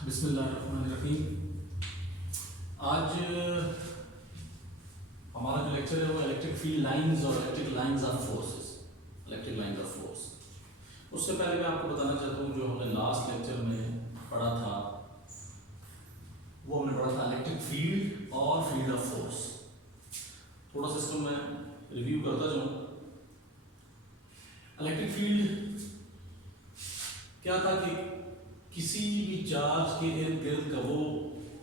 बिस्मिल्लाहिर्रहमानिर्रहीम। आज हमारा जो लेक्चर है वो इलेक्ट्रिक फील्ड लाइंस और electric lines of forces, electric lines of force. उससे पहले मैं आपको बताना चाहता हूँ जो हमने लास्ट लेक्चर में पढ़ा था वो हमने पढ़ा था इलेक्ट्रिक फील्ड और फील्ड ऑफ फोर्स। थोड़ा सा इसको मैं रिव्यू करता जाऊँ। इलेक्ट्रिक फील्ड क्या था कि किसी भी चार्ज के इर्द गिर्द का वो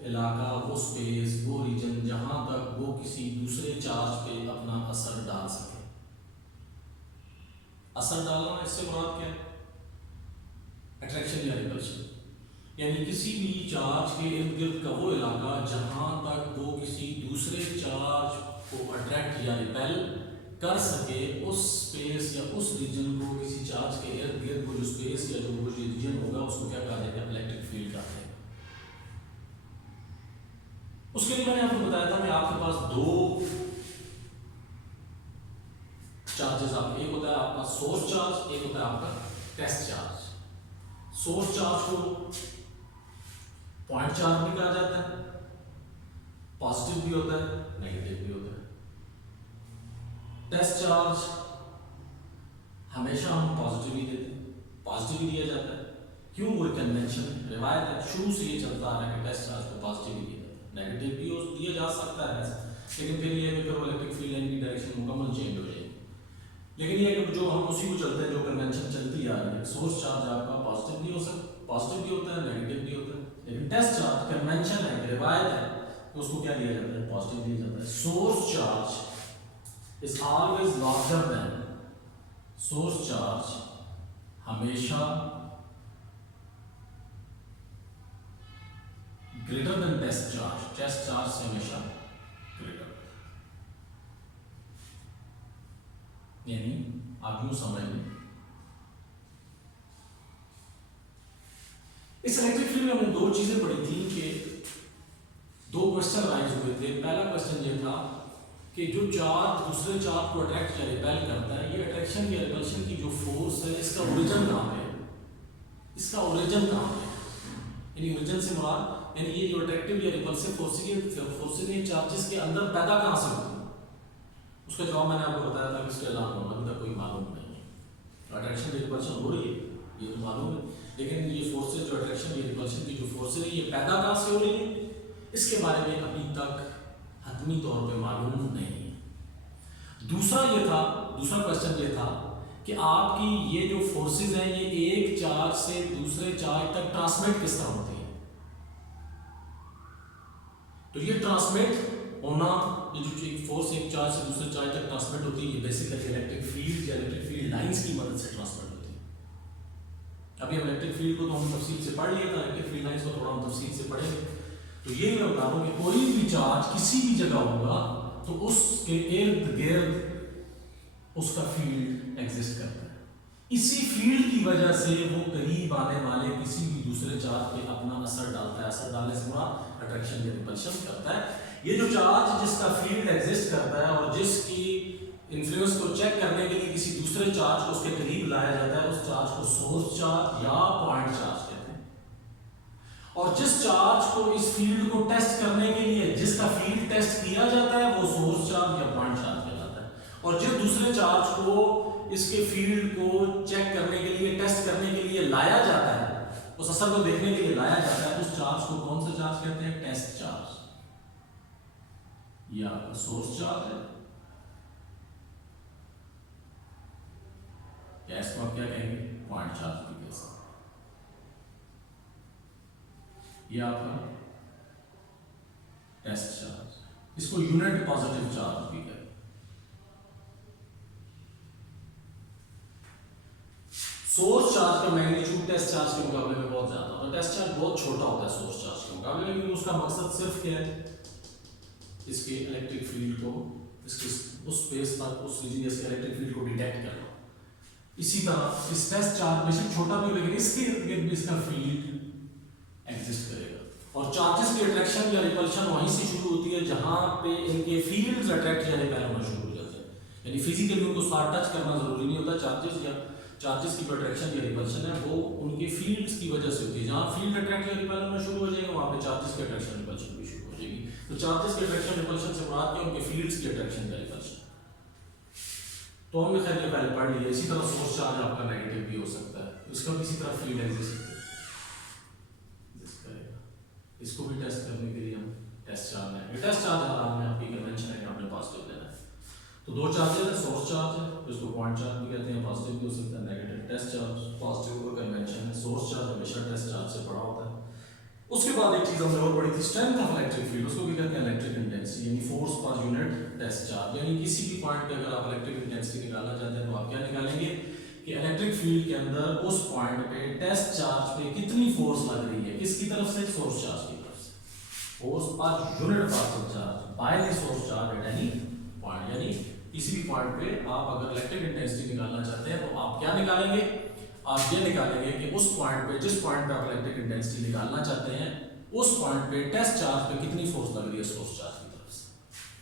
इलाका, वो स्पेस, वो रीजन जहां तक वो किसी दूसरे चार्ज पे अपना असर डाल सके। असर डालना इससे मुराद क्या है? अट्रैक्शन या रिपल्शन। यानी किसी भी चार्ज के इर्द गिर्द का वो इलाका जहां तक वो किसी दूसरे चार्ज को अट्रैक्ट या रिपेल कर सके, उस स्पेस या उस रीजन को, किसी चार्ज के इर्द गिर्द वो जो स्पेस या जो वो रीजन होगा उसको क्या कहा जाएगा? इलेक्ट्रिक फील्ड कहते हैं। उसके लिए मैंने आपको बताया था कि आपके पास दो चार्जेस एक होता है आपका सोर्स चार्ज, एक होता है आपका टेस्ट चार्ज। सोर्स चार्ज को पॉइंट चार्ज भी कहा जाता है, पॉजिटिव भी होता है, नेगेटिव भी होता है। टेस्ट चार्ज हमेशा हम पॉजिटिव ही देते हैं, पॉजिटिव ही दिया जाता है। क्यों? वो कन्वेंशन रिवायत है, शुरू से ये चलता आ रहा है कि टेस्ट चार्ज को पॉजिटिव ही दिया जाता है, नेगेटिव भी दिया जा सकता है ऐसा, लेकिन फिर ये फिर इलेक्ट्रिक फील्ड लाइन की डायरेक्शन मुकम्मल चेंज हो जाएगी। लेकिन ये जो हम उसी को चलते हैं, जो कन्वेंशन चलती आ रही है, सोर्स चार्ज आपका पॉजिटिव भी हो सकता, पॉजिटिव भी होता है, नेगेटिव भी होता है। लेकिन टेस्ट चार्ज कन्वेंशन है, रिवायत है, तो उसको क्या दिया जाता है? पॉजिटिव दिया जाता है। Source charge is always larger than, source charge हमेशा greater than test charge, test charge से हमेशा greater। यानी आप यूं समझ लें, इस इलेक्ट्रिक फील्ड में हमने दो चीजें पढ़ी थी कि दो क्वेश्चन राइज हुए थे। पहला क्वेश्चन ये था कि जो चार्ज दूसरे चार्ज को अट्रैक्ट या रिपेल करता है, ये अट्रैक्शन या रिपल्शन की जो फोर्स है, इसका ओरिजिन कहाँ है? इसका ओरिजिन कहाँ है? यानी ओरिजिन से मुराद यानी ये जो अट्रैक्टिव या रिपल्सिव फोर्सेस ये चार्जेस के अंदर पैदा कहाँ से होती है? उसका जवाब मैंने आपको बताया था कि इसके अलावा अभी तक कोई मालूम नहीं है। अट्रैक्शन या रिपल्शन हो रही है ये तो मालूम है, लेकिन ये फोर्सेस जो अट्रैक्शन या रिपल्शन की जो फोर्सेस है ये पैदा कहाँ से हो रही है, इसके बारे में अभी तक हतमी तौर पे मालूम नहीं है। दूसरा क्वेश्चन ये था कि आपकी ये जो फोर्सेस हैं ये एक चार्ज से दूसरे चार्ज तक ट्रांसमिट किस तरह होती है? तो ये ट्रांसमिट होना, ये जो एक फोर्स एक चार्ज से दूसरे चार्ज तक ट्रांसमिट होती है, ये बेसिकली इलेक्ट्रिक फील्ड या इलेक्ट्रिक फील्ड लाइंस की मदद से ट्रांसमिट होती है। अभी हम इलेक्ट्रिक फील्ड को तो हम तफसील से पढ़ लिया था, इलेक्ट्रिक फील्ड लाइंस को थोड़ा हम तफसील से पढ़ेंगे। तो ये मैं बता रहा हूं कि कोई भी चार्ज किसी भी जगह होगा तो उसके इर्द गिर्द उसका फील्ड एग्जिस्ट करता है। इसी फील्ड की वजह से वो करीब आने वाले किसी भी दूसरे चार्ज पे अपना असर डालता है। असर डालने से मुराद अट्रैक्शन या रिपल्शन करता है। ये जो चार्ज जिसका फील्ड एग्जिस्ट करता है और जिसकी इन्फ्लुएंस को चेक करने के लिए किसी दूसरे चार्ज को उसके करीब लाया जाता है, उस चार्ज को सोर्स चार्ज या पॉइंट चार्ज कहते हैं। और जिस चार्ज को इस फील्ड को टेस्ट करने के लिए जिसका फील्ड टेस्ट किया जाता है वो सोर्स चार्ज या पॉइंट चार्ज कहलाता है। और जिस दूसरे चार्ज को इसके फील्ड को चेक करने के लिए, टेस्ट करने के लिए लाया जाता है, उस असर को देखने के लिए लाया जाता है, उस चार्ज को कौन सा चार्ज कहते हैं? टेस्ट चार्ज या सोर्स चार्ज है, या इसको आप क्या कहेंगे? पॉइंट चार्ज भी कह सकते हैं। ये आपका टेस्ट चार्ज, इसको यूनिट पॉजिटिव चार्ज भी कहते हैं। सोर्स चार्ज का मैग्नीट्यूड टेस्ट चार्ज के मुकाबले में बहुत ज्यादा होता है। टेस्ट चार्ज बहुत छोटा होता है सोर्स चार्ज के मुकाबले में, लेकिन उसका मकसद सिर्फ क्या है? इसके इलेक्ट्रिक फील्ड को इसके उस स्पेस तक, उस रीजन से इलेक्ट्रिक फील्ड को डिटेक्ट करना। इसी तरह इस टेस्ट चार्ज बेशक छोटा भी, लेकिन इसके इर्द गिर्द भी इसका फील्ड एग्जिस्ट करेगा। और चार्जेस की अट्रैक्शन या रिपल्शन वहीं से शुरू होती है जहां पे इनके फील्ड्स अट्रैक्ट या रिपेल होना शुरू हो जाते हैं। यानी फिजिकली उनको साथ टच करना जरूरी नहीं होता। चार्जेस की जो अट्रैक्शन या रिपल्शन है वो उनके फील्ड्स की वजह से होती है। जहाँ फील्ड अट्रैक्ट या रिपेल होना शुरू हो जाएगा वहाँ पे चार्जेस की अट्रैक्शन रिपल्शन भी शुरू हो जाएगी। तो चार्जेस की अट्रैक्शन रिपल्शन से मुराद क्या, उनके फील्ड्स की अट्रैक्शन या रिपल्शन। तो हमने खैर ये पहले पढ़ लिया। इसी तरह सोर्स चार्ज आपका नेगेटिव भी हो सकता है, उसका किसी तरह फील्ड एग्जिस्ट करेगा। इसको भी टेस्ट करने के लिए हम टेस्ट चार्ज है, टेस्ट चार्ज हमने आपकी कन्वेंशन है कि आपने पॉजिटिव लेना है। तो दो चार्जेस है, सोर्स चार्ज है जिसको पॉइंट चार्ज भी कहते हैं, पॉजिटिव भी हो सकता है नेगेटिव। टेस्ट चार्ज पॉजिटिव का कन्वेंशन है, सोर्स चार्ज हमेशा टेस्ट चार्ज से बड़ा होता है। उसके बाद एक चीज हमने और पढ़ी थी स्ट्रेंथ ऑफ इलेक्ट्रिक फील्ड, उसको भी कहते हैं इलेक्ट्रिक इंटेंसिटी, यानी force per unit test charge. यानी किसी भी पॉइंट पे अगर आप इलेक्ट्रिक इंटेंसिटी निकालना चाहते हैं तो आप क्या निकालेंगे कि इलेक्ट्रिक फील्ड के अंदर उस पॉइंट पे टेस्ट चार्ज पे कितनी फोर्स लग रही है, किसकी तरफ से, सोर्स चार्ज की तरफ से। Force per unit particle charge by the source charge at any point. यानी किसी भी पॉइंट पे आप अगर इलेक्ट्रिक इंटेंसिटी निकालना चाहते हैं तो आप क्या निकालेंगे, आप ये निकालेंगे कि उस पॉइंट पे, जिस पॉइंट पे आप इलेक्ट्रिक इंटेंसिटी निकालना चाहते हैं, उस पॉइंट पे टेस्ट चार्ज पे कितनी फोर्स लग रही है सोर्स चार्ज की तरफ से।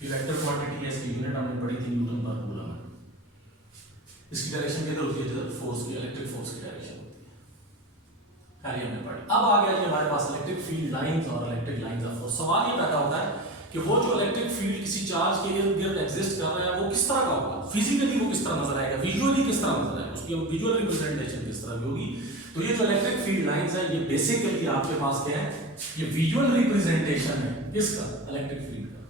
ये वेक्टर क्वांटिटी है, इसकी यूनिट हमने पढ़ी थी न्यूटन पर कूलम में। इसकी डायरेक्शन किधर होती है, जिधर फोर्स की, इलेक्ट्रिक फोर्स की डायरेक्शन होती है। खाली हमने पढ़ी। अब आ गया जी हमारे पास इलेक्ट्रिक फील्ड लाइंस और इलेक्ट्रिक लाइंस ऑफ फोर्स। सवाल ये पैदा होता है कि वो जो इलेक्ट्रिक फील्ड किसी चार्ज के इर्द गिर्द एग्जिस्ट कर रहा है वो किस तरह का होगा, फिजिकली वो किस तरह नजर आएगा, विजुअली किस तरह नजर आएगा, उसकी विजुअल रिप्रेजेंटेशन किस तरह की होगी। तो ये जो इलेक्ट्रिक फील्ड लाइंस है ये बेसिकली आपके पास क्या है, ये विजुअल रिप्रेजेंटेशन है किसका, इलेक्ट्रिक फील्ड का।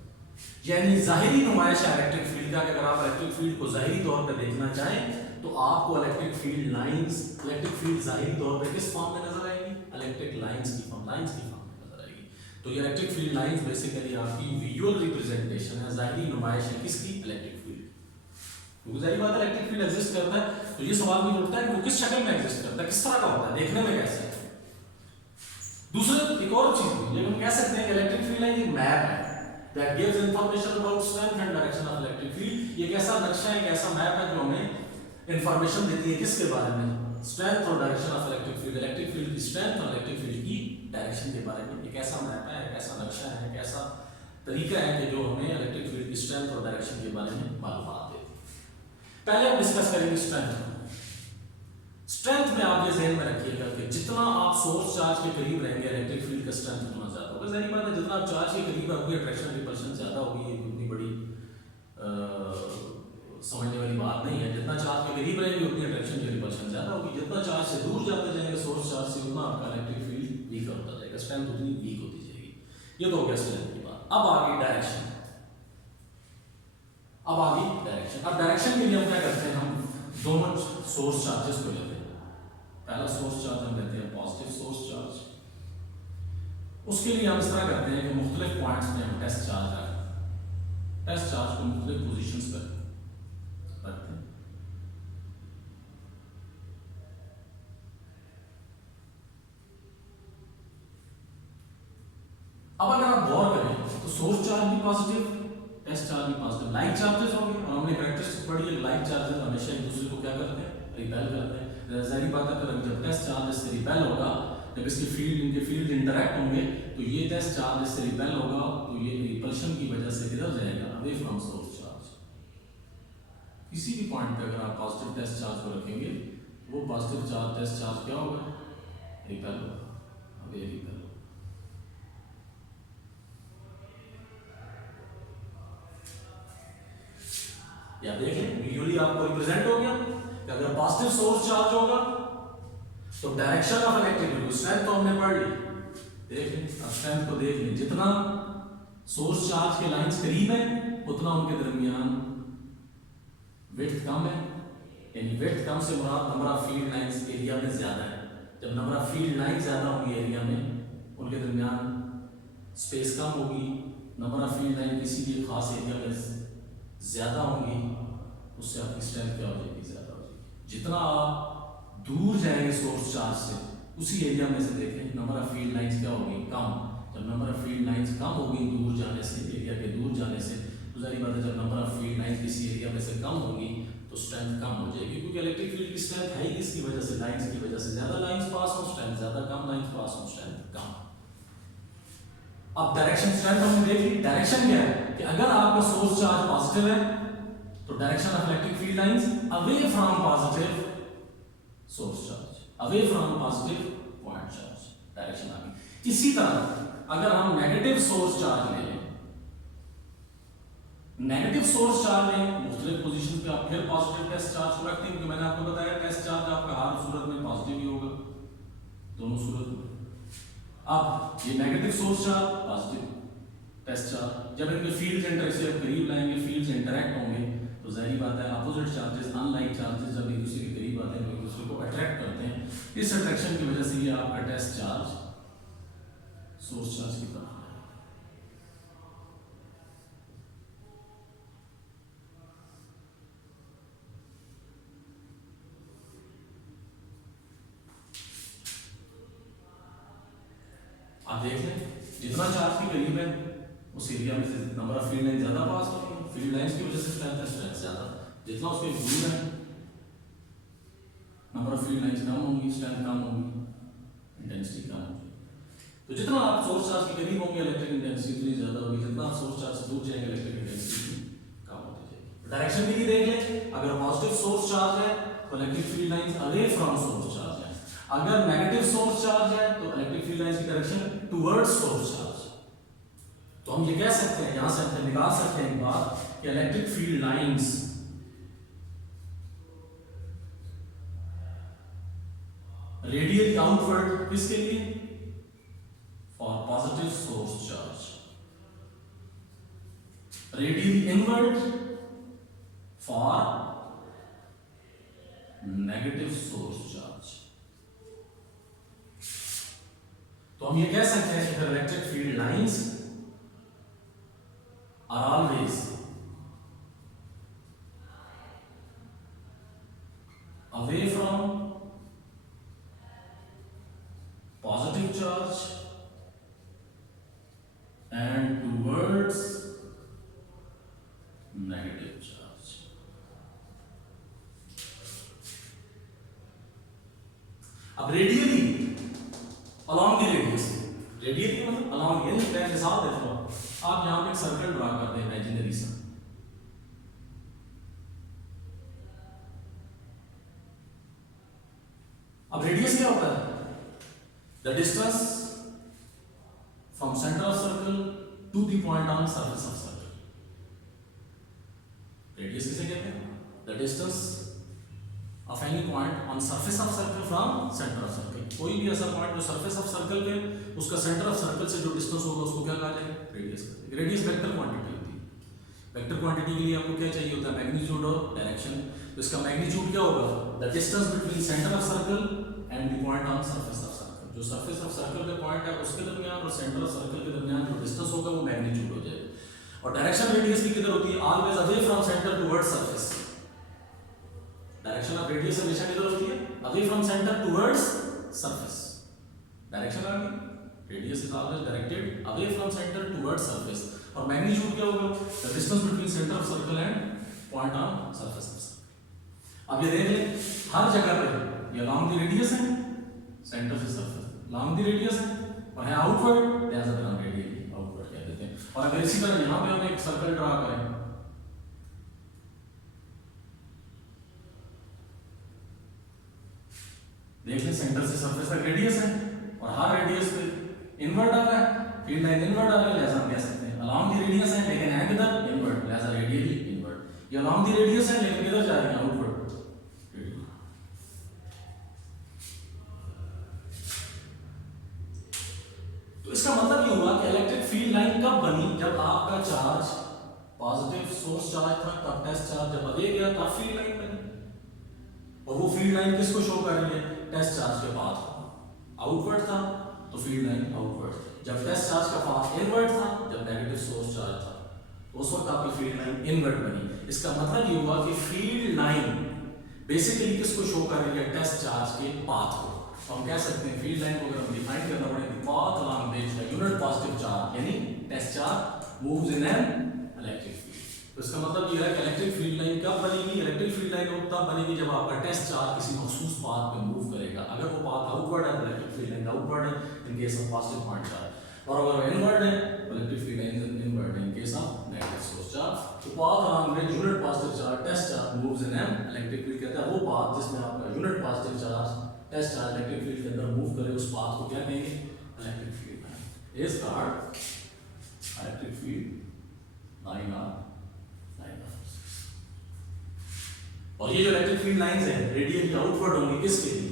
यानी जाहिरी नुमाइश है इलेक्ट्रिक फील्ड का। अगर आप इलेक्ट्रिक फील्ड को जाहिरी तौर पर देखना चाहें तो आपको electric field lines, electric field जाहिरी तौर पर किस फॉर्म में नजर आएगी, इलेक्ट्रिक लाइंस की फॉर्म, लाइंस की फॉर्म में नजर आएगी। तो ये इलेक्ट्रिक फील्ड लाइंस बेसिकली आपकी विजुअल रिप्रेजेंटेशन है, जाहिरी नुमाइश है किसकी, इलेक्ट्रिक फील्ड। क्योंकि जाहिर बात है इलेक्ट्रिक फील्ड एग्जिस्ट करता है तो ये सवाल भी उठता है कि वो किस शक्ल में एग्जिस्ट करता है, किस तरह का होता है, देखने में कैसा है। दूसरे एक और चीज ये हम कह सकते हैं कि इलेक्ट्रिक फील्ड लाइन एक मैप है that gives information about strength and direction of electric field। ये एक ऐसा नक्शा है, एक ऐसा मैप है जो हमें इंफॉर्मेशन देती है किसके बारे में, स्ट्रेंथ और direction of electric field, electric field की स्ट्रेंथ और इलेक्ट्रिक फील्ड की डायरेक्शन के बारे में। एक ऐसा मैप है, एक ऐसा नक्शा है, एक ऐसा तरीका है कि जो हमें इलेक्ट्रिक फील्ड की स्ट्रेंथ और डायरेक्शन के बारे में मालूमात देती है। पहले हम डिस्कस करेंगे स्ट्रेंथ। स्ट्रेंथ में आप ये ध्यान में रखिएगा कि जितना आप सोर्स चार्ज के करीब रहेंगे इलेक्ट्रिक फील्ड का स्ट्रेंथ उतना ज्यादा होगा। जाहिर बात है जितना आप चार्ज के करीब होंगे अट्रैक्शन रिपल्शन ज्यादा होगी, ये उतनी बड़ी समझने वाली बात नहीं है। जितना चार्ज के करीब रहेंगे उतनी अट्रैक्शन की रिपल्शन ज्यादा होगी। जितना चार्ज से दूर जाते जाएंगे सोर्स चार्ज से उतना आपका इलेक्ट्रिक फील्ड वीक होता जाएगा, स्ट्रेंथ उतनी वीक होती जाएगी। ये तो हो गया स्ट्रेंथ की बात। अब आगे डायरेक्शन, अब आगे डायरेक्शन। अब डायरेक्शन के लिए हम क्या करते हैं, हम दोनों सोर्स चार्जेस को लेते हैं। पहला सोर्स चार्ज हम लेते हैं पॉजिटिव सोर्स चार्ज। उसके लिए हम इस तरह करते हैं कि मुख्तलिफ पॉइंट्स पे हम टेस्ट चार्ज रखते हैं, टेस्ट चार्ज को मुख्तलिफ पोजीशंस पर रखते हैं। अब अगर आप गौर करें तो सोर्स चार्ज भी पॉजिटिव, टेस्ट चार्ज भी पॉजिटिव, लाइक चार्जेस होंगे। और हमने कैरेक्टरिस्टिक पढ़ी है, लाइक चार्जेस हमेशा एक दूसरे को क्या करते हैं, रिपेल करते हैं। जाहिर बात है फिर जब टेस्ट चार्ज इससे रिपेल होगा, जब इसकी फील्ड, इनके फील्ड इंटरैक्ट होंगे तो ये टेस्ट चार्ज इससे रिपेल होगा तो ये रिपल्शन की वजह से किधर जाएगा, अवे फ्रॉम सोर्स चार्ज। किसी भी पॉइंट पे अगर आप पॉजिटिव टेस्ट चार्ज को रखेंगे वो पॉजिटिव चार्ज टेस्ट चार्ज क्या होगा, रिपेल होगा, अवे रिपेल होगा। या देखें विजुअली आपको रिप्रेजेंट हो गया कि अगर पॉजिटिव सोर्स चार्ज होगा तो direction of electric field, strength तो हमने पढ़ ली, देखें अब स्ट्रेंथ को देख लें। जितना सोर्स चार्ज के लाइंस करीब है उतना उनके दरमियान विड्थ कम है, यानी विड्थ कम से मुराद number of field lines area में ज्यादा है। जब नंबर ऑफ फील्ड लाइंस ज्यादा होंगी एरिया में, उनके दरमियान स्पेस कम होगी, नंबर ऑफ फील्ड लाइन किसी भी खास एरिया में ज्यादा होंगी, उससे आपकी स्ट्रेंथ क्या हो जाएगी, ज्यादा हो जाएगी। जितना आप दूर जाएंगे सोर्स चार्ज से उसी एरिया में से देखें नंबर ऑफ फील्ड लाइंस क्या होगी, कम। जब नंबर ऑफ फील्ड लाइंस कम होगी दूर जाने से, एरिया के दूर जाने से, तो जाहिर बात है जब नंबर ऑफ फील्ड लाइंस किसी एरिया में से कम होगी तो स्ट्रेंथ कम हो जाएगी। क्योंकि इलेक्ट्रिक फील्ड की स्ट्रेंथ है किसकी वजह से, लाइंस की वजह से। ज्यादा लाइंस पास हो स्ट्रेंथ ज्यादा, कम लाइंस पास हो स्ट्रेंथ कम। अब डायरेक्शन स्ट्रेंथ हमने देख ली। डायरेक्शन क्या है कि अगर आपका सोर्स चार्ज पॉजिटिव है तो direction of electric field lines away from positive source charge, away from positive point charge. Direction आ गई। इसी तरह अगर हम नेगेटिव सोर्स चार्ज ले लें, नेगेटिव सोर्स चार्ज में मुख्तलिफ पोजीशन पे आप फिर पॉजिटिव टेस्ट चार्ज को रखते हैं, क्योंकि मैंने आपको बताया टेस्ट चार्ज आपका हर सूरत में पॉजिटिव ही होगा, दोनों सूरत में। अब ये negative source charge, positive test charge, जब इनके फील्ड्स इंटर से करीब लाएंगे, फील्ड्स इंटरेक्ट होंगे, तो जाहिर बात है अपोजिट चार्जेस, अनलाइक चार्जेस जब एक दूसरे के करीब आते हैं, एक दूसरे को अट्रैक्ट करते हैं, इस अट्रैक्शन की वजह से ये आपका टेस्ट चार्ज सोर्स चार्ज की तरह है। आप देख लें जितना चार्ज के करीब है उस एरिया में से नंबर ऑफ फील्ड लाइन ज्यादा पास होगी, फील्ड लाइंस की वजह से स्ट्रेंथ ज्यादा, जितना उसके दूर है नंबर ऑफ फील्ड लाइंस कम होंगी, स्ट्रेंथ कम होगी, इंटेंसिटी कम होगी। तो जितना आप सोर्स चार्ज के करीब होंगे इलेक्ट्रिक इंटेंसिटी उतनी ज्यादा होगी, जितना आप सोर्स चार्ज से दूर जाएंगे इलेक्ट्रिक इंटेंसिटी कम होती जाएगी। डायरेक्शन भी देख लें, अगर पॉजिटिव सोर्स चार्ज है तो electric field lines away from source charge है, अगर नेगेटिव सोर्स चार्ज है तो इलेक्ट्रिक फील्ड लाइंस की डायरेक्शन टुवर्ड्स सोर्स चार्ज। तो हम ये कह सकते हैं, यहां से हम निकाल सकते हैं एक बात कि electric field lines radially outward किसके लिए? For positive source charge, radially inward for negative source charge. तो हम ये कह सकते हैं कि electric field lines are always away from positive charge and towards negative charge. अब radially along the radius, radially मतलब along, यानी मैं मिसाल देता हूं, आप यहां पे एक सर्कल ड्रा करते हैं इमेजिनरी सा, अब रेडियस क्या होता है? The distance from centre of circle to the point on surface of circle. Radius किसे कहते हैं? The distance of any point on surface of circle from centre of circle. कोई भी ऐसा पॉइंट जो सरफेस ऑफ सर्कल पे उसका centre of circle से जो डिस्टेंस होगा उसको क्या कहा जाएगा? रेडियस। रेडियस वेक्टर क्वांटिटी होती है। वेक्टर क्वांटिटी के लिए आपको क्या चाहिए होता है? मैग्नीट्यूड और डायरेक्शन। तो इसका मैग्नीट्यूड क्या होगा? The distance between centre of circle and the point on surface of circle. जो सरफेस ऑफ सर्कल पे पॉइंट है उसके दरमियान और सेंटर ऑफ सर्कल के दरमियान जो डिस्टेंस होगा वो मैग्नीट्यूड हो जाएगा। और डायरेक्शन रेडियस की किधर होती है? Always away from centre towards surface. Direction of radius हमेशा किधर होती है? Away from centre towards surface. Direction आ गई, radius is always directed away from centre towards surface. और मैग्नीट्यूड क्या होगा? The distance between centre of circle and point on surface of circle. अब ये देख लें हर जगह पे ये along the रेडियस है, सेंटर से सरफेस along the रेडियस है, और है आउटवर्ड, लिहाजा फिर हम रेडियली आउटवर्ड कह देते हैं। और अगर इसी तरह यहां पे हम एक सर्कल ड्रा करें, देख लें सेंटर से सरफेस तक रेडियस है और हर रेडियस पे इनवर्ट आ रहा है, फील्ड लाइन इनवर्ट आ रही है, लिहाजा हम कह सकते हैं along the रेडियस है लेकिन है किधर? इनवर्ट, लिहाजा रेडियली इनवर्ट। ये along the रेडियस है लेकिन किधर जा रही है? आउटवर्ड। तो इसका मतलब ये हुआ कि इलेक्ट्रिक फील्ड लाइन कब बनी? जब आपका चार्ज पॉजिटिव सोर्स चार्ज था, तब टेस्ट चार्ज जब अवे गया तब फील्ड लाइन बनी। और वो फील्ड लाइन किसको शो कर रही है? टेस्ट चार्ज के पाथ आउटवर्ड था तो फील्ड लाइन आउटवर्ड। जब टेस्ट चार्ज का पाथ इनवर्ड था, जब नेगेटिव सोर्स चार्ज था, तो उस वक्त आपकी फील्ड लाइन इनवर्ड बनी। इसका मतलब ये हुआ कि फील्ड लाइन बेसिकली किसको शो कर रही है? टेस्ट चार्ज के पाथ को। तो हम कह सकते हैं फील्ड लाइन को अगर हम डिफाइन करना पड़े तो path along which a unit positive charge यानी test charge moves in an electric field। तो इसका मतलब ये है कि इलेक्ट्रिक फील्ड लाइन कब बनेगी? इलेक्ट्रिक फील्ड लाइन तब बनेगी जब आपका टेस्ट चार्ज किसी मखसूस पाथ पे मूव करेगा। अगर वो पाथ आउटवर्ड है तो इलेक्ट्रिक फील्ड लाइन आउटवर्ड है in case of positive point charge, और अगर वो इनवर्ड है तो इलेक्ट्रिक फील्ड लाइन इनवर्ड है in case of negative source charge. तो path along which unit positive charge test charge moves in an electric field कहता है वो पाथ जिसमें आपका unit positive charge test charge electric field के अंदर move करे, उस पाथ को क्या कहेंगे? is called electric field line of forces। और ये जो इलेक्ट्रिक फील्ड लाइंस हैं रेडियली आउटवर्ड होंगी किसके लिए?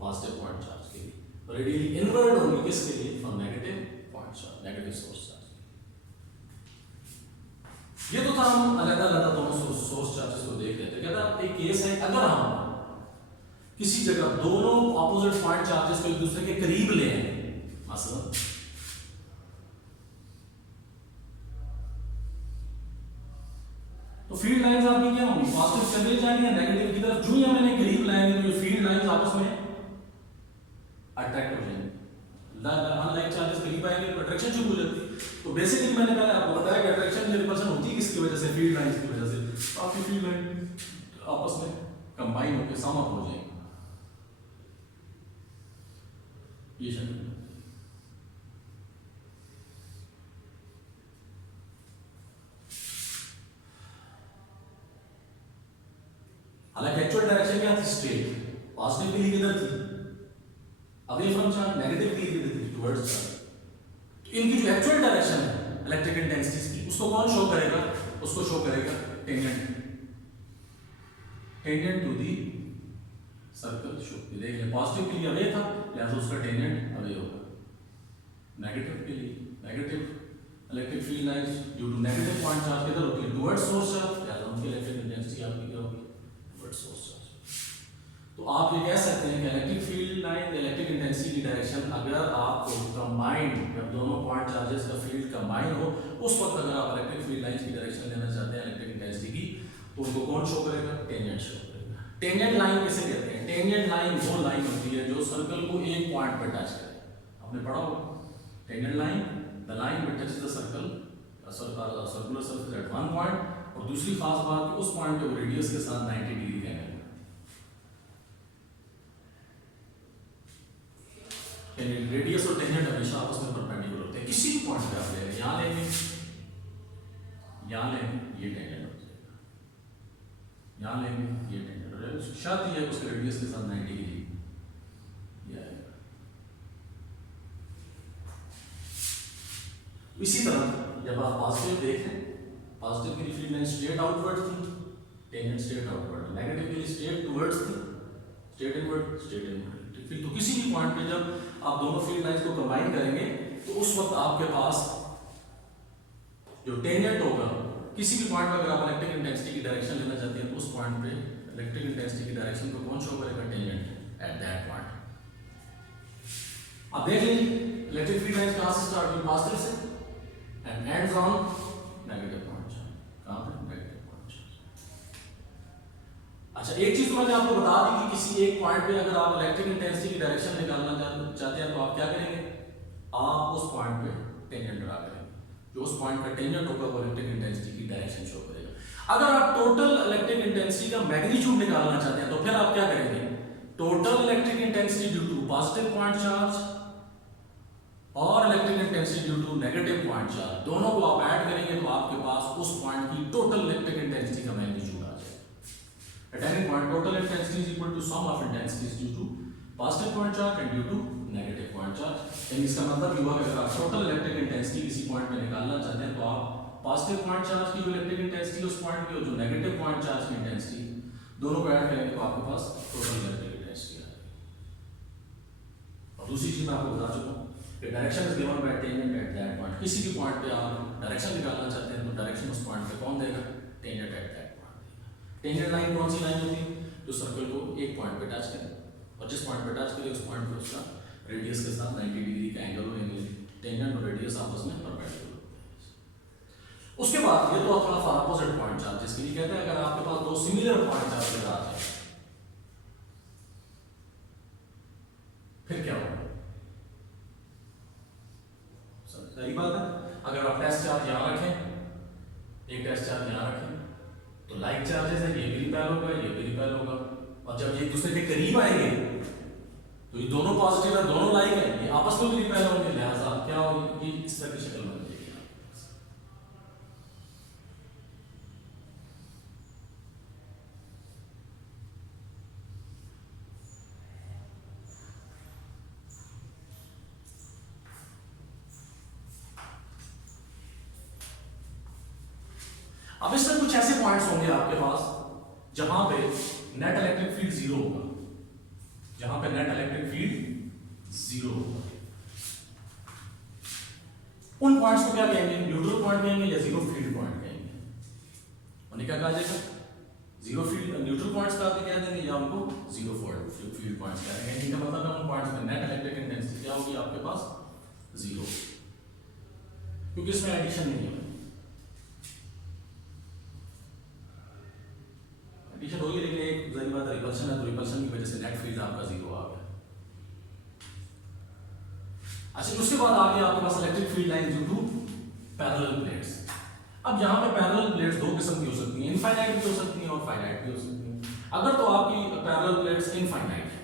पॉजिटिव पॉइंट चार्ज के लिए, और रेडियली इनवर्ड होंगी किसके लिए? For negative point charge, negative source charge. ये तो था हम अलग-अलग दोनों सोर्स चार्जेस को देख रहे थे। कहता है एक केस है अगर हम किसी जगह दोनों ऑपोजिट पॉइंट चार्जेस को एक दूसरे के करीब ले आए, मसलन तो फील्ड लाइंस आपकी क्या होंगी? पॉजिटिव चले जाएंगे, नेगेटिव की तरफ। जो ही हम इन्हें करीब लाएंगे तो ये फील्ड लाइंस आपस में अट्रैक्ट हो जाएंगे। अनलाइक चार्जेस करीब आएंगे तो अट्रैक्शन शुरू हो जाती है। तो बेसिकली मैंने पहले आपको बताया कि अट्रैक्शन जो रिपल्शन होती है किसकी वजह से? फील्ड लाइंस की वजह से। तो आपकी फील्ड लाइन आपस में कंबाइन होकर सम अप हो जाएंगे। ये शक्ल हालांकि एक्चुअल डायरेक्शन क्या थी? स्ट्रेट। पॉजिटिव के लिए किधर थी? Away from charge. नेगेटिव के लिए किधर थी? Towards charge. इनकी जो एक्चुअल डायरेक्शन है इलेक्ट्रिक इंटेंसिटीज की, उसको कौन शो करेगा? उसको शो करेगा tangent, tangent to the circle show. देख ले, पॉजिटिव के लिए अवे था, लिहाजा उसका टेंजेंट अवे होगा। नेगेटिव के लिए, negative electric field lines due to negative point charge किधर होती है? टुवर्ड्स सोर्स चार्ज, लिहाजा उनकी इलेक्ट्रिक इंटेंसिटी आपकी क्या होगी? Towards source charge. तो आप ये कह सकते हैं कि electric field line electric intensity की डायरेक्शन अगर आपको कंबाइंड, जब दोनों पॉइंट चार्जेस का फील्ड कंबाइन हो, उस वक्त अगर आप इलेक्ट्रिक फील्ड लाइंस की डायरेक्शन लेना चाहते हैं इलेक्ट्रिक इंटेंसिटी की, तो उनको कौन शो करेगा? टेंजेंट शो करेगा। टेंजेंट लाइन किसे कहते हैं? टेंजेंट लाइन वो लाइन होती है जो सर्कल को एक पॉइंट पर टच करे। आपने पढ़ा होगा tangent line, the line which touches the circle, circular surface at one point, और दूसरी खास बात कि उस पॉइंट पे वो रेडियस के साथ 90 डिग्री का एंगल है। रेडियस और टेंजेंट हमेशा आपस में परपेंडिकुलर होते हैं। किसी भी पॉइंट पे आप लेंगे, यहाँ लेंगे, यहाँ लेंगे, ये टेंजेंट हो जाएगा, यहाँ लेंगे, ये टेंजेंट हो जाएगा। शर्त ये है उसके रेडियस के साथ 90 डिग्री ये आएगा। इसी तरह जब आप पॉजिटिव देखें, पॉजिटिव की फील्ड लाइन स्ट्रेट आउटवर्ड थी, टेंजेंट स्ट्रेट आउटवर्ड। नेगेटिव के लिए स्ट्रेट टुवर्ड्स थी, स्ट्रेट इनवर्ड, स्ट्रेट इनवर्ड। फिर तो किसी भी पॉइंट पे जब आप दोनों फील्ड लाइंस को कंबाइन करेंगे तो उस वक्त आपके पास जो टेंजेंट होगा, किसी भी पॉइंट पे अगर आप इलेक्ट्रिक इंटेंसिटी की डायरेक्शन लेना चाहते हैं तो उस पॉइंट पे इलेक्ट्रिक इंटेंसिटी की डायरेक्शन को कौन शो करेगा? Tangent at that point. अब देख लीजिए इलेक्ट्रिक फील्ड लाइंस कहां से स्टार्ट हुई? पॉजिटिव से and ends on negative point charge. कहां पे? Negative point charge. अच्छा, एक चीज तो मैंने आपको बता दी कि किसी एक पॉइंट पे अगर आप इलेक्ट्रिक इंटेंसिटी की डायरेक्शन निकालना चाहते हैं तो आप क्या करेंगे? आप उस पॉइंट पे टेंजेंट ड्रा करेंगे। जो उस पॉइंट का टेंजेंट होगा वो इलेक्ट्रिक इंटेंसिटी की डायरेक्शन शो करेगा। अगर आप टोटल इलेक्ट्रिक इंटेंसिटी का मैग्नीट्यूड निकालना चाहते हैं तो फिर आप क्या करेंगे? Total electric intensity due to positive point charge और electric intensity due to negative point charge, दोनों को आप ऐड करेंगे तो आपके पास उस पॉइंट की टोटल इलेक्ट्रिक इंटेंसिटी का मैग्नीट्यूड आ जाएगा। At any point, total intensity is equal to sum of intensities due to positive point charge and due to negative point charge। यानी इसका मतलब ये हुआ कि अगर आप टोटल इलेक्ट्रिक इंटेंसिटी किसी पॉइंट पे निकालना चाहते हैं तो आप पॉजिटिव पॉइंट चार्ज की जो इलेक्ट्रिक इंटेंसिटी उस पॉइंट पे, जो नेगेटिव पॉइंट चार्ज की इंटेंसिटी, दोनों को ऐड करेंगे तो आपके पास टोटल इलेक्ट्रिक इंटेंसिटी आ जाएगी। और दूसरी चीज मैं आपको बता चुका हूँ कि direction is given by tangent at that point. किसी भी पॉइंट पे आप डायरेक्शन निकालना चाहते हैं तो डायरेक्शन उस पॉइंट पे कौन देगा? टेंजेंट एट दैट पॉइंट देगा। टेंजेंट लाइन कौन सी लाइन होती है? जो सर्कल को एक पॉइंट पे टच करे, और जिस पॉइंट पे टच करे उस पॉइंट पे उसका रेडियस के साथ 90 डिग्री का एंगल होगा। टेंजेंट और रेडियस आपस में परपेंडिकुलर होते हैं। उसके बाद ये तो अपना फॉर अपोजिट पॉइंट चार्ज, जिसके लिए कहते हैं अगर आपके पास दो सिमिलर पॉइंट चार्ज आ जाए फिर क्या होगा? सही बात है, अगर आप टेस्ट चार्ज यहाँ रखें, एक टेस्ट चार्ज यहाँ रखें, तो लाइक चार्जेस है, ये भी रिपेल होगा, ये भी रिपेल होगा, और जब ये एक दूसरे के करीब आएंगे तो ये दोनों पॉजिटिव है, दोनों लाइक है, ये आपस में भी रिपेल होंगे, लिहाजा क्या होगी? ये इस तरह की शक्ल बन जाएगी। अब इसमें कुछ ऐसे पॉइंट्स होंगे आपके पास जहां पे नेट इलेक्ट्रिक फील्ड जीरो होगा, जहां पे नेट इलेक्ट्रिक फील्ड जीरो होगा। उन पॉइंट्स को क्या कहेंगे, न्यूट्रल पॉइंट कहेंगे या जीरो फील्ड पॉइंट कहेंगे। उन्हें क्या कहा जाएगा, जीरो फील्ड न्यूट्रल पॉइंट्स का कह देंगे या उनको जीरो फील्ड पॉइंट्स कह देंगे। इनका मतलब है उन पॉइंट्स में नेट इलेक्ट्रिक इंटेंसिटी क्या होगी आपके पास, जीरो, क्योंकि इसमें एडिशन नहीं है, एडिशन होगी लेकिन एक जरूरी बात रिपल्शन है, तो रिपल्शन की वजह से नेट फील्ड आपका जीरो आ गया। अच्छा, उसके बाद आ गया आपके पास electric field line due to parallel plates. अब यहाँ पे पैरेलल प्लेट्स दो किस्म की हो सकती हैं, इनफाइनाइट भी हो सकती हैं और फाइनाइट भी हो सकती हैं। अगर तो आपकी पैरेलल प्लेट्स इनफाइनाइट है,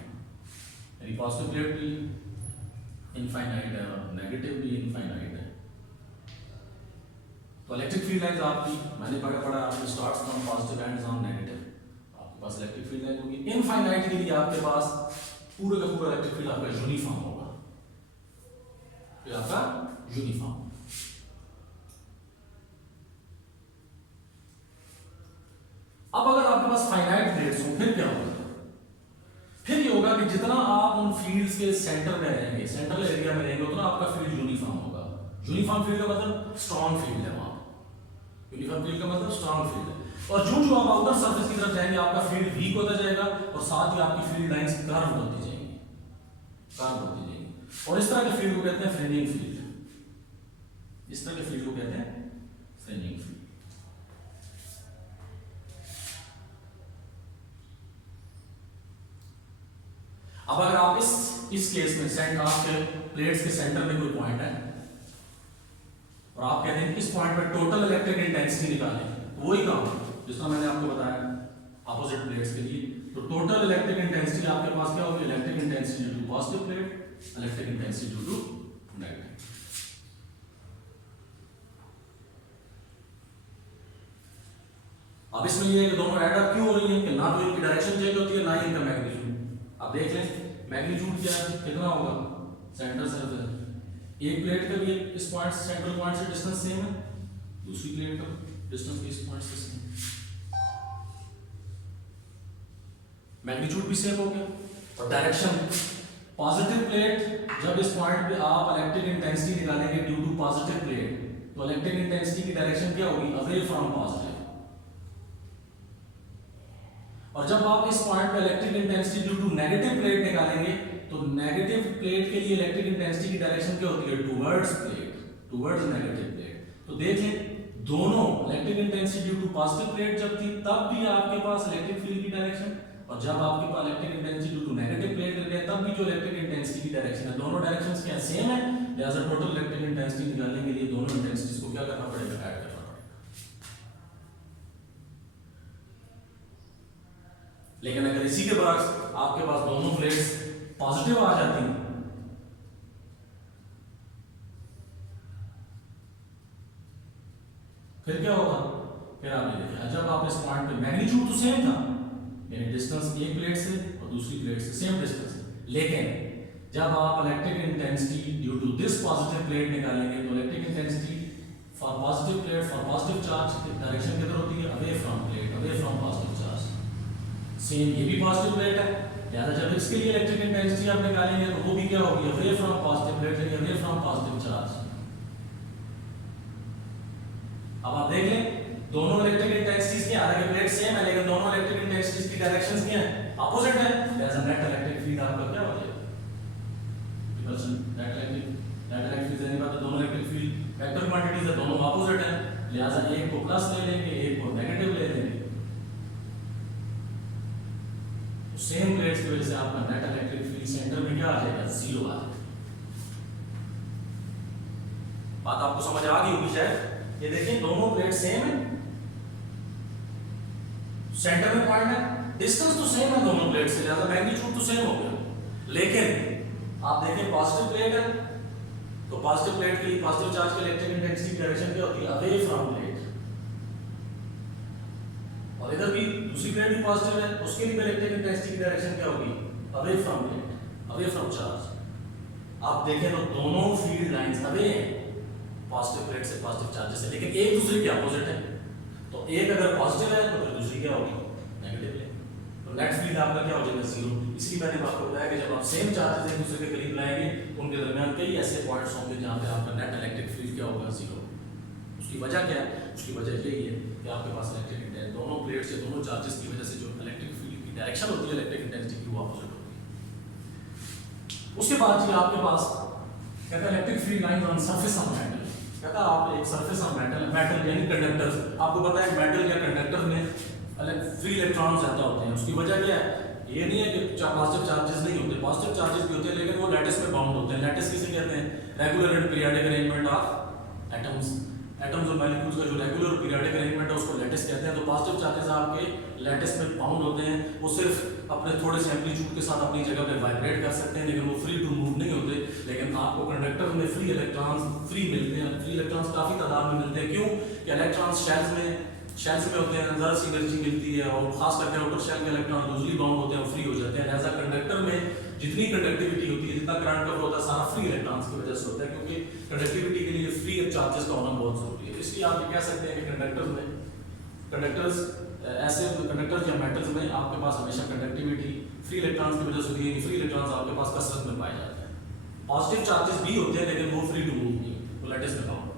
यानी पॉजिटिव प्लेट भी इनफाइनाइट है और नेगेटिव भी इनफाइनाइट है, तो इलेक्ट्रिक फील्ड लाइंस आपकी मैंने पढ़ा आपकी starts from positive ends on negative, आपके पास इलेक्ट्रिक फील्ड लाइन होगी। इनफाइनाइट के लिए आपके पास पूरे का पूरा इलेक्ट्रिक फील्ड आपका यूनिफॉर्म होगा, ये आपका यूनिफॉर्म। अब अगर आपके पास फाइनाइट प्लेट्स हो फिर क्या होगा, फिर ये होगा कि जितना आप उन फील्ड्स के सेंटर में रहेंगे, सेंट्रल एरिया में रहेंगे, उतना आपका फील्ड यूनिफॉर्म होगा। यूनिफॉर्म फील्ड का मतलब स्ट्रॉन्ग फील्ड है वहां, यूनिफॉर्म फील्ड का मतलब स्ट्रॉन्ग फील्ड है। और जो जो आप आउटर सरफेस की तरफ जाएंगे आपका फील्ड वीक होता जाएगा और साथ ही आपकी फील्ड लाइंस कर्व होती जाएंगी, कर्व होती जाएंगी। और इस तरह के फील्ड को कहते हैं फ्रिंजिंग फील्ड, इस तरह के फील्ड को कहते हैं फ्रिंजिंग फील्ड। अब अगर आप इस केस में सेंटर आपके प्लेट्स के सेंटर में कोई पॉइंट है और आप कहते हैं इस पॉइंट पे टोटल इलेक्ट्रिक इंटेंसिटी निकालें, तो वही काम जिस तरह मैंने आपको बताया अपोजिट प्लेट्स के लिए, तो टोटल इलेक्ट्रिक इंटेंसिटी आपके पास क्या होगी, electric intensity due to positive plate, electric intensity due to negative. अब इसमें ये है कि दोनों ऐड अप क्यों हो रही है कि ना तो इनकी डायरेक्शन चेंज होती है ना ही इनका मैग्नीट्यूड। अब देख लें मैग्नीट्यूड क्या है, कितना होगा सेंटर से, एक प्लेट का भी इस पॉइंट सेंट्रल पॉइंट से डिस्टेंस सेम है, दूसरी प्लेट का डिस्टेंस भी इस पॉइंट से सेम, मैग्नीट्यूड भी सेम हो गया। और डायरेक्शन, पॉजिटिव प्लेट जब इस पॉइंट पे आप इलेक्ट्रिक इंटेंसिटी निकालेंगे ड्यू टू पॉजिटिव प्लेट, तो इलेक्ट्रिक इंटेंसिटी की डायरेक्शन क्या होगी, अवे फ्रॉम पॉजिटिव। और जब आप इस पॉइंट पे electric intensity due to negative plate निकालेंगे, तो नेगेटिव प्लेट के लिए इलेक्ट्रिक इंटेंसिटी की डायरेक्शन क्या होती है, towards plate, towards negative plate. तो देख लें दोनों electric intensity due to positive plate जब थी तब भी आपके पास इलेक्ट्रिक फील्ड की डायरेक्शन, और जब आपके पास electric intensity due to negative plate लग गया तब भी जो इलेक्ट्रिक इंटेंसिटी की डायरेक्शन है, दोनों डायरेक्शंस क्या सेम है, लिहाजा टोटल इलेक्ट्रिक इंटेंसिटी निकालने के लिए दोनों इंटेंसिटीज को क्या करना पड़ेगा, ऐड करना पड़ेगा। लेकिन अगर इसी के बरक्स आपके पास दोनों प्लेट्स पॉजिटिव आ जाती हैं, फिर क्या होगा, फिर आपने देखा जब आप इस पॉइंट पे मैग्नीट्यूड तो सेम था, यानी डिस्टेंस एक प्लेट से और दूसरी प्लेट से सेम डिस्टेंस, लेकिन जब आप electric intensity due to this positive plate निकालेंगे तो electric intensity for positive plate for positive charge direction किधर होती है, away from plate, away from positive charge. Same ये भी पॉजिटिव प्लेट है, यानी जब इसके लिए इलेक्ट्रिक इंटेंसिटी आप निकालेंगे तो वो भी क्या होगी, अवे फ्रॉम पॉजिटिव प्लेट, यानी अवे फ्रॉम पॉजिटिव चार्ज। अब आप देख लें दोनों इलेक्ट्रिक इंटेंसिटीज के आगे प्लेट सेम है लेकिन दोनों इलेक्ट्रिक इंटेंसिटीज की डायरेक्शंस क्या है, अपोजिट है, लिहाजा नेट इलेक्ट्रिक फील्ड आपका क्या हो जाएगा, नेट इलेक्ट्रिक फील्ड देने बाद दोनों इलेक्ट्रिक फील्ड वेक्टर क्वांटिटीज है, दोनों अपोजिट है, लिहाजा एक को प्लस ले लेंगे एक को नेगेटिव ले लेंगे, तो सेम प्लेट्स की वजह से आपका नेट इलेक्ट्रिक फील्ड सेंटर में क्या आ जाएगा, जीरो आ जाएगा। बात आपको समझ आ गई होगी शायद। ये देखिए दोनों प्लेट सेम है, सेंटर में पॉइंट है, डिस्टेंस तो सेम है दोनों प्लेट से, ज्यादा मैग्नीट्यूड तो सेम हो गया, लेकिन आप देखें पॉजिटिव प्लेट है तो पॉजिटिव प्लेट के लिए पॉजिटिव चार्ज की इलेक्ट्रिक इंटेंसिटी की डायरेक्शन क्या होती है, अवे फ्रॉम प्लेट, और इधर भी दूसरी प्लेट भी पॉजिटिव है उसके लिए इलेक्ट्रिक इंटेंसिटी की डायरेक्शन क्या होगी, away from plate, away from charge. आप देखें तो दोनों फील्ड लाइंस अवे हैं पॉजिटिव प्लेट से पॉजिटिव चार्ज से, लेकिन एक दूसरे के अपोजिट है, तो एक अगर पॉजिटिव है तो फिर दूसरी क्या होगी, नेगेटिव है। तो नेट फील्ड आपका क्या हो जाएगा, जीरो। इसलिए मैंने आपको बताया कि जब आप सेम चार्जेस एक दूसरे के करीब लाएंगे तो उनके दरमियान कई ऐसे पॉइंट्स होंगे जहाँ पे आपका नेट इलेक्ट्रिक फील्ड क्या होगा, जीरो। उसकी वजह क्या है, उसकी वजह यही है कि आपके पास इलेक्ट्रिक इंटेंसिटी, दोनों प्लेट से दोनों चार्जेस की वजह से जो इलेक्ट्रिक फील्ड की डायरेक्शन होती है इलेक्ट्रिक इंटेंसिटी की वो अपोजिट होती है। उसके बाद जी आपके पास कहता है electric field line on surface of metal. कहता है आप एक सरफेस ऑफ मेटल यानी कंडक्टर्स, आपको पता है मेटल या कंडक्टर में फ्री इलेक्ट्रॉन ज्यादा होते हैं। उसकी वजह क्या है, ये नहीं है कि पॉजिटिव चार्जेस नहीं होते, पॉजिटिव चार्जेस भी होते हैं लेकिन वो लैटिस में बाउंड होते हैं। लैटिस किसे कहते हैं, regular and periodic arrangement of atoms. Atoms और मॉलिक्यूल्स का जो रेगुलर और पीरियोडिक अरेंजमेंट है उसको लैटिस कहते हैं। तो पॉजिटिव चार्जेस आपके लैटिस में बाउंड होते हैं, वो सिर्फ अपने थोड़े से एम्पलीट्यूड के साथ अपनी जगह पे वाइब्रेट कर सकते हैं लेकिन वो फ्री टू मूव नहीं होते। लेकिन आपको कंडक्टर में फ्री इलेक्ट्रॉन्स फ्री मिलते हैं, फ्री इलेक्ट्रॉन्स काफी तादाद में मिलते हैं। क्यों कि इलेक्ट्रॉन्स शेल्स में होते हैं, ज़रा सी एनर्जी मिलती है और खास करके आउटर शेल के इलेक्ट्रॉन यूजुअली बाउंड होते हैं, फ्री हो जाते हैं। ऐसा कंडक्टर में जितनी कंडक्टिविटी होती है, जितना करंट कवर होता है, सारा फ्री इलेक्ट्रॉन्स की वजह से होता है, क्योंकि कंडक्टिविटी के लिए फ्री चार्जेस का होना बहुत जरूरी है। इसलिए आप ये कह सकते हैं कि कंडक्टर्स ऐसे कंडक्टर्स या मेटल्स में आपके पास हमेशा कंडक्टिविटी फ्री इलेक्ट्रॉन्स की वजह से होती है। फ्री इलेक्ट्रॉन्स आपके पास कसरत में पाए जाते हैं। पॉजिटिव चार्जेस भी होते हैं लेकिन वो फ्री टू मूव नहीं, वो लैटिस में बाउंड।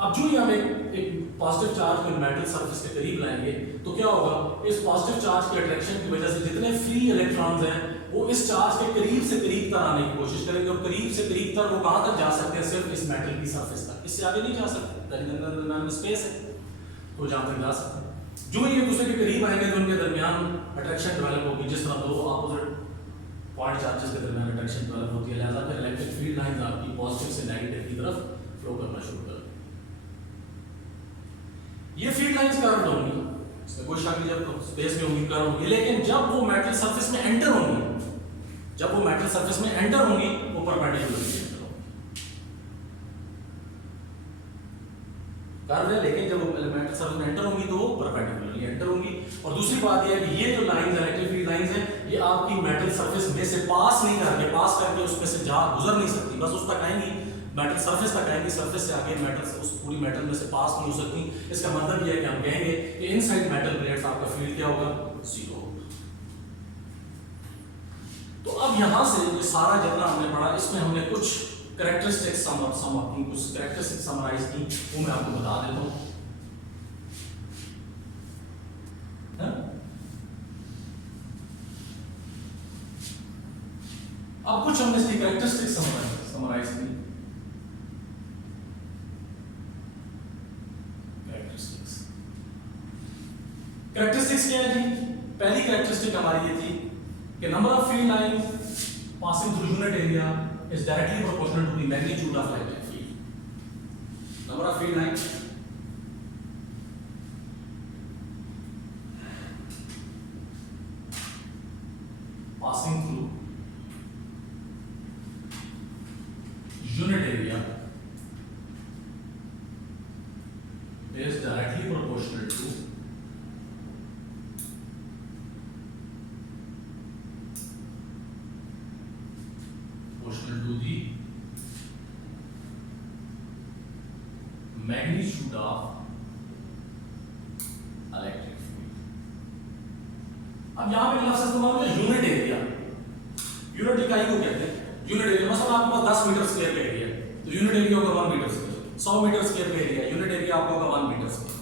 अब जो ही हम एक पॉजिटिव चार्ज में मेटल सरफेस के करीब लाएंगे तो क्या होगा, इस पॉजिटिव चार्ज के अट्रैक्शन की वजह से जितने फ्री इलेक्ट्रॉन्स हैं वो इस चार्ज के करीब से करीब तक आने की कोशिश करेंगे और करीब से करीब तक वो कहां तक जा सकते हैं, सिर्फ इस मेटल की सरफेस तक, इससे आगे नहीं जा सकते। दरमियान में स्पेस है तो जहां तक जा सकते हैं। जो ही एक दूसरे के करीब आएंगे तो उनके दरमियान अट्रैक्शन डेवलप होगी, जिस तरह दो ऑपोजिट पॉइंट चार्जेस के दरमियान अट्रैक्शन डेवलप होती है। लिहाजा फिर इलेक्ट्रिक फील्ड लाइंस आपकी पॉजिटिव से नेगेटिव की तरफ फ्लो करना शुरू कर। ये फील्ड लाइंस कर्व्ड होंगी, इसमें कोई शक नहीं, जब तो स्पेस में होंगी कर्व होंगी, लेकिन जब वो मेटल सरफेस में एंटर होंगी, जब वो मेटल सरफेस में एंटर होंगी वो परपेंडिकुलर एंटर होंगी। कर्व है लेकिन जब वो मेटल सरफेस में एंटर होंगी तो वो परपेंडिकुलरली एंटर होंगी। और दूसरी बात ये है कि ये जो लाइंस इलेक्ट्रिक फील्ड लाइंस हैं ये आपकी मेटल सरफेस में से पास करके उसमें से जा गुजर नहीं सकती, बस उस तक आएंगी, मेटल सरफेस तक आएंगी, सरफेस से आगे मेटल उस पूरी मेटल में से पास नहीं हो सकती। इसका मतलब यह है कि हम कहेंगे कि इनसाइड मेटल प्लेट्स आपका फील्ड क्या होगा, जीरो होगा। तो अब यहां से ये सारा जितना हमने पढ़ा इसमें हमने कुछ कैरेक्टरिस्टिक्स अपनी कुछ कैरेक्टरिस्टिक्स समराइज की, वो मैं आपको बता देता हूं। अब कुछ हमने इसकी कैरेक्टरिस्टिक्स समराइज की। कैरेक्टरिस्टिक्स क्या है जी, पहली कैरेक्टरिस्टिक हमारी ये थी कि number of field lines passing through unit area is directly proportional to the magnitude of electric field. Number of field lines passing through unit area is directly proportional to the magnitude of electric field। अब यहां पे लफ्ज इस्तेमाल हुआ unit area. Unit इकाई को कहते हैं यूनिट एरिया। मतलब आपके पास 10 मीटर स्क्वायर का एरिया है तो यूनिट एरिया होगा 1 मीटर स्क्वायर। 100 मीटर स्क्वायर का एरिया, यूनिट एरिया आपका होगा 1 मीटर स्क्वायर।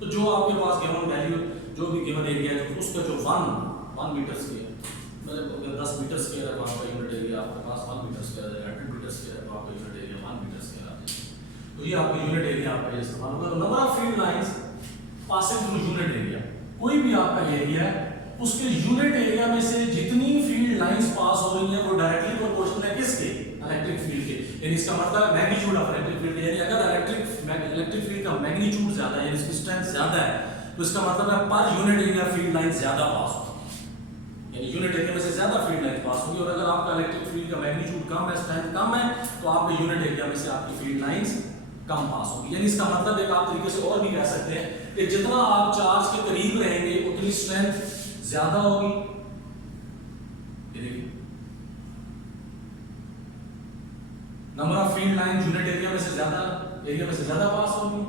तो जो आपके पास गिवन वैल्यू, जो भी गिवन एरिया है उसका जो 1 मीटर स्क्वायर, मतलब अगर 10 मीटर स्क्वायर है तो आपका यूनिट एरिया आपके पास 1 मीटर स्क्वायर है, 100 मीटर स्क्वायर है तो आपका यूनिट एरिया 1 मीटर स्क्वायर आ जाएगा। तो ये आपका यूनिट एरिया आपका इस्तेमाल होगा। तो number of field lines passing through unit area, कोई भी आपका एरिया है उसके यूनिट एरिया में से जितनी फील्ड लाइंस पास हो रही हैं वो डायरेक्टली प्रोपोर्शनल है किसके, इलेक्ट्रिक फील्ड के। यानी इसका मतलब मैग्नीट्यूड ऑफ इलेक्ट्रिक फील्ड, यानी अगर इलेक्ट्रिक फील्ड का मैग्नीट्यूड ज्यादा है, यानी इसकी स्ट्रेंथ ज्यादा है, तो इसका मतलब है per unit area field line ज्यादा पास होगी, यानी यूनिट एरिया में से ज्यादा फील्ड लाइन पास होगी। और अगर आपका इलेक्ट्रिक फील्ड का मैग्नीट्यूड कम है, स्ट्रेंथ कम है, तो आपके यूनिट एरिया में से आपकी फील्ड लाइंस कम पास होगी। यानी इसका मतलब एक आप तरीके से और भी कह सकते हैं कि जितना आप चार्ज के करीब रहेंगे उतनी स्ट्रेंथ ज्यादा होगी। Number of field line unit area में से ज्यादा पास होगी।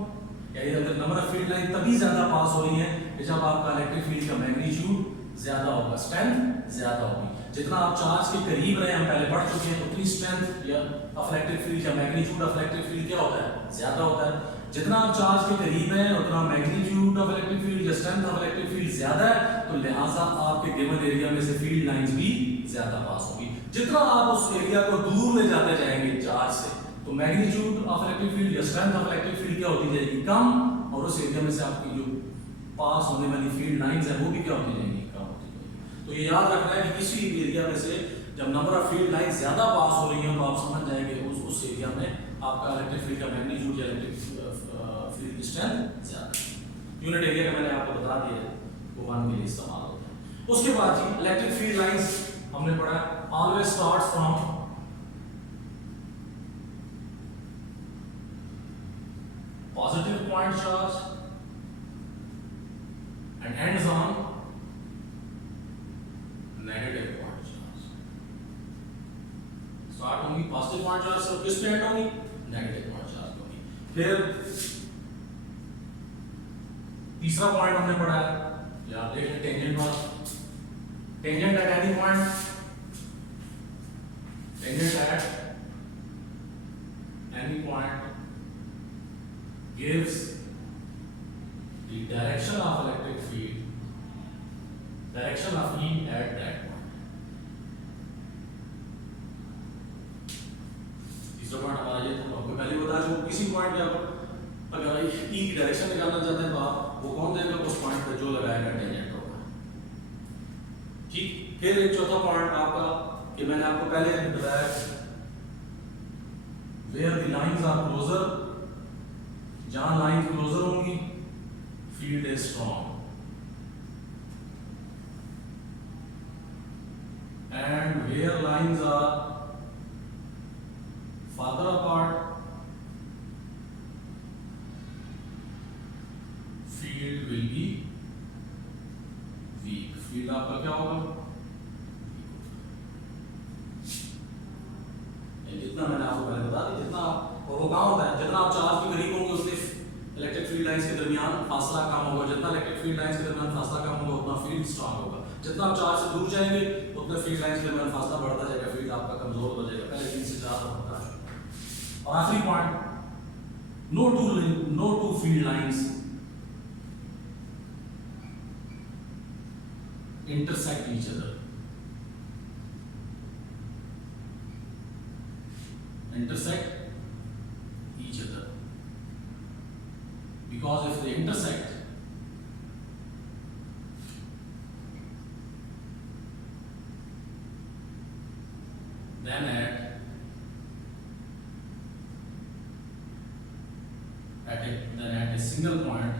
यानी अगर नंबर ऑफ फील्ड लाइन तभी ज्यादा पास हो रही है कि जब आपका इलेक्ट्रिक फील्ड का मैग्नीट्यूड ज्यादा होगा, स्ट्रेंथ ज्यादा होगी। जितना आप चार्ज के करीब रहे, हम पहले पढ़ चुके हैं, उतनी स्ट्रेंथ या ऑफ इलेक्ट्रिक फील्ड या मैग्नीट्यूड ऑफ इलेक्ट्रिक फील्ड क्या होता है, ज्यादा होता है। जितना आप चार्ज के करीब हैं उतना मैग्नीट्यूड ऑफ इलेक्ट्रिक फील्ड या स्ट्रेंथ ऑफ इलेक्ट्रिक फील्ड ज्यादा है, तो लिहाजा आपके गिवन एरिया में से फील्ड लाइंस भी ज्यादा पास होगी। जितना आप उस एरिया को दूर ले जाते जाएंगे चार्ज से, तो मैग्नीट्यूड ऑफ इलेक्ट्रिक फील्ड या स्ट्रेंथ ऑफ इलेक्ट्रिक फील्ड क्या होती जाएगी, कम, और उस एरिया में से आपकी जो पास होने वाली फील्ड लाइंस है वो भी क्या होती जाएंगी, कम होती जाएंगी। तो ये याद रखना है कि किसी एरिया में से जब नंबर ऑफ फील्ड लाइंस ज्यादा पास हो रही है तो आप समझ जाएंगे उस एरिया में आपका इलेक्ट्रिक फील्ड का मैग्नीट्यूड या इलेक्ट्रिक फील्ड की स्ट्रेंथ ज्यादा। यूनिट एरिया का मैंने आपको बता दिया है, वो 1 के लिए इस्तेमाल होता है। उसके बाद जी इलेक्ट्रिक फील्ड लाइंस हमने पढ़ा always starts from positive point charge and ends on negative point charge। Start होंगी पॉजिटिव पॉइंट चार्ज से, किस पे एंड होंगी, नेगेटिव पॉइंट चार्ज होंगी। फिर तीसरा पॉइंट हमने पढ़ा है, या आप देख लें टेंजेंट वाला, tangent at any point, tangent at any point gives the direction of electric field, direction of E at that point। तीसरा पॉइंट हमारा ये था, आपको पहले बता दूं, किसी पॉइंट पे अगर E की डायरेक्शन निकालना चाहते हैं तो आप वो कौन देगा, उस पॉइंट पे जो लगाएगा टेंजेंट होगा। ठीक, फिर एक चौथा पॉइंट आपका कि मैंने आपको पहले बताया, where the lines are closer, जहां लाइन क्लोजर होंगी field is strong, and where lines are farther apart field will be weak। Field आपका क्या होगा, जितना मैंने आपको पहले बता दिया, जितना और वो कहाँ होता है, जितना आप चार्ज के करीब होंगे उतने इलेक्ट्रिक फील्ड लाइंस के दरमियान फासला कम होगा, जितना इलेक्ट्रिक फील्ड लाइंस के दरमियान फासला कम होगा उतना फील्ड स्ट्रांग होगा। जितना आप चार्ज से दूर जाएंगे उतना फील्ड लाइंस के दरमियान फासला बढ़ता जाएगा, फील्ड आपका कमजोर हो जाएगा, पहले 3 से 4 होगा। और आखिरी point, no two field lines intersect each other, intersect each other, because if they intersect then at a single point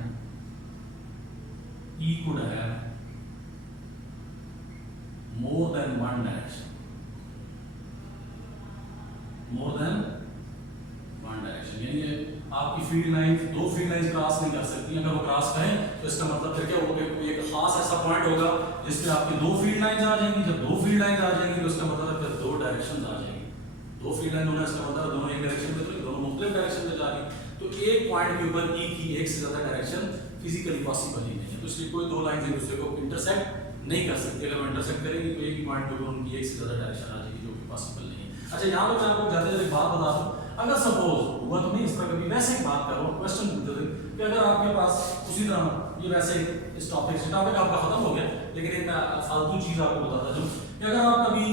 E could have more than one direction, more than one direction। यानी आपकी field line दो field line cross नहीं कर सकती, अगर वो cross करें तो इसका मतलब फिर क्या होगा, कोई एक खास ऐसा पॉइंट होगा जिसमें आपकी दो फील्ड लाइंस आ जाएंगी। जब दो फील्ड लाइंस आ जाएंगी तो इसका मतलब फिर दो डायरेक्शंस आ जाएंगी, दो फील्ड लाइन होना इसका मतलब दोनों एक डायरेक्शन में, तो दोनों मुख्तलिफ डायरेक्शन में जा रही। तो एक पॉइंट के ऊपर ई की एक से ज्यादा डायरेक्शन फिजिकली पॉसिबल ही नहीं है, तो इसलिए कोई दो लाइन एक दूसरे को इंटरसेक्ट नहीं कर सकती। अगर वो इंटरसेक्ट करेंगे तो एक ही पॉइंट पे उनकी एक से ज्यादा डायरेक्शन आ जाएगी, जो कि पॉसिबल नहीं है। अच्छा, यहाँ पर मैं आपको जाते जाते बात बता दूं, अगर सपोज हुआ तो नहीं इस पर कभी वैसे ही बात कर रहा हूँ, क्वेश्चन पूछते थे कि अगर आपके पास उसी तरह ये वैसे इस टॉपिक आपका खत्म हो गया, लेकिन एक मैं फालतू चीज आपको बताता हूँ कि अगर आप कभी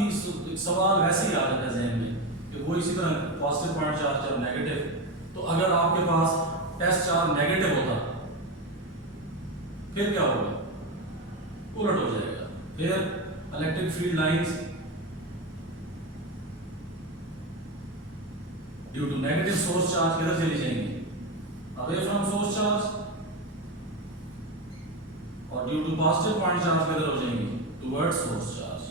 सवाल वैसे ही आ जाता है जहन में कि वो इसी तरह पॉजिटिव पॉइंट चार्ज जब नेगेटिव, तो अगर आपके पास टेस्ट चार्ज नेगेटिव होता फिर क्या होगा, उलट हो जाएगा। फिर electric field lines due to negative source charge किधर चली जाएंगी, अवे फ्रॉम सोर्स चार्ज, और due to positive point charge किधर हो जाएंगी, टुवर्ड्स सोर्स चार्ज,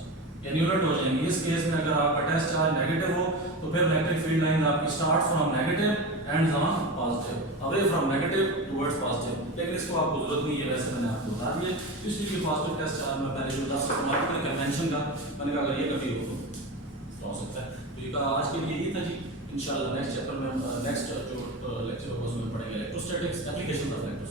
यानी उलट हो जाएंगी। इस केस में अगर आपका टेस्ट चार्ज नेगेटिव हो तो फिर इलेक्ट्रिक फील्ड लाइन आपकी start from negative ends on positive, away from negative towards positive. लेकिन इसको आपको जरूरत नहीं है, वैसे मैंने आपको बता दिया। इसलिए पॉजिटिव टेस्ट चार्ज में पहले जो था कन्वेंशन का मैंने कहा अगर ये कभी हो तो हो सकता है। तो ये आज के लिए यही था जी। इंशाल्लाह नेक्स्ट चैप्टर में नेक्स्ट जो लेक्चर होगा उसमें पढ़ेंगे इलेक्ट्रोस्टैटिक। एप्लीकेशन पर